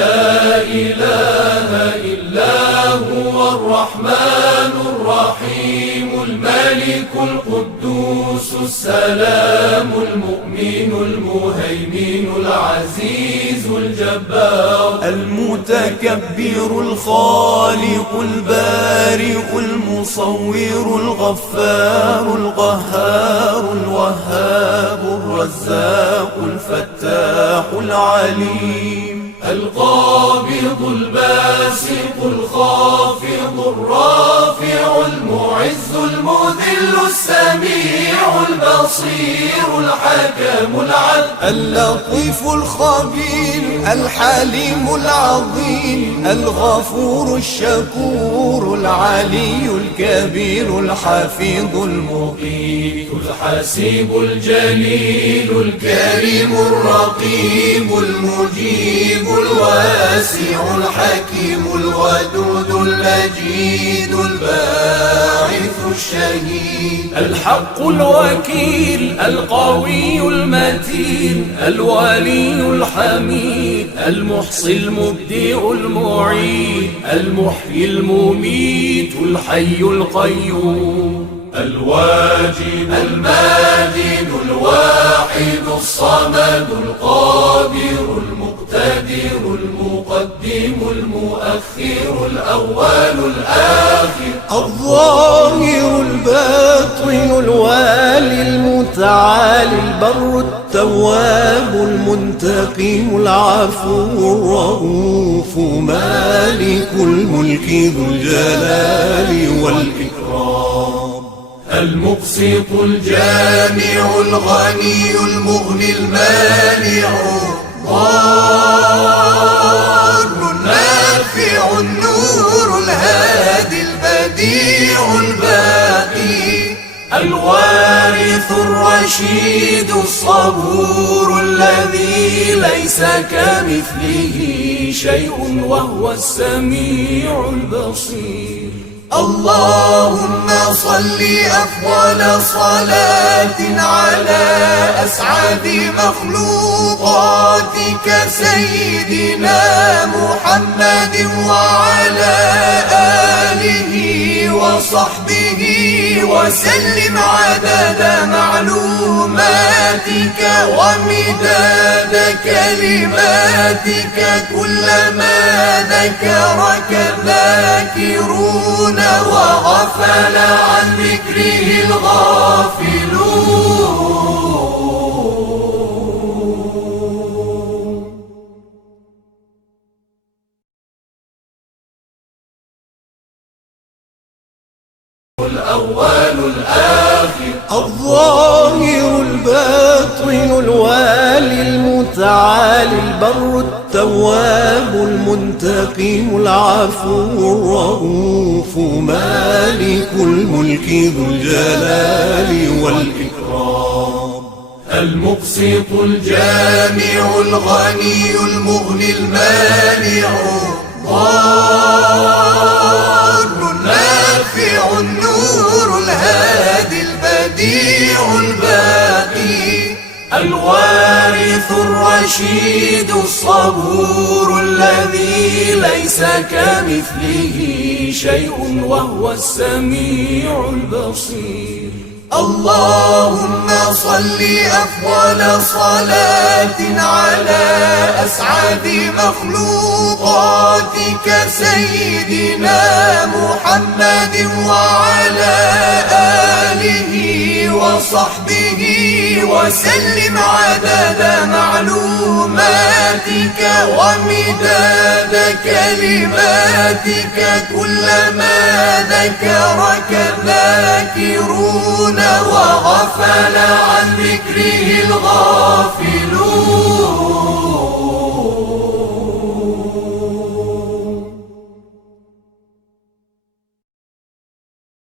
لا إله إلا هو الرحمن الرحيم الملك القدوس السلام المؤمن المهيمن العزيز الجبار المتكبر الخالق البارئ المصور الغفار القهار الوهاب الرزاق الفتاح العليم القابض الباسط الخافض الرافع المعز المذل السميع البصير الحكم العدل اللطيف الخبير الحليم العظيم الغفور الشكور العلي الكبير الحفيظ المقيت الحسيب الجليل الكريم الرقيب المجيب الواسع الحكيم الودود المجيد الباعث الشهيد الحق الوكيل القوي المتين الولي الحميد المحصي المبدئ المعيد المحيي المميت الحي القيوم الواجد الماجد الواحد الصمد القادر المقتدر المقدم المؤخر الأول الآخر الظاهر الباطن الوالي المتعالي البر التواب المنتقم العفو الرؤوف مالك الملك ذو الجلال والإكرام المقسط الجامع الغني المغني المانع الضار النافع النور الهادي البديع الباقي الوارث الرشيد الصبور الذي ليس كمثله شيء وهو السميع البصير اللهم صل أفضل صلاة على أسعد مخلوقاتك سيدنا محمد وعلى آله وصحبه وسلم عدد معلوماتك ومداد كلماتك كلما ذكرك الذاكرون وغفل عن ذكره الغافلون الأول الآخر الظاهر الباطن الوالي المتعالي البر التواب المنتقم العفو الرؤوف مالك الملك ذو الجلال والإكرام المقسط الجامع الغني المغني المانع الضار النافع النور الهادي البديع الباقي الوارث الرشيد الصبور الذي ليس كمثله شيء وهو السميع البصير اللهم صل أفضل صلاة على أسعد مخلوقاتك سيدنا محمد وعلى آله وصحبه وسلم عدد معلوماتك ومداد كلماتك كلما ذكرك الذاكرون وغفل عن ذكره الغافلون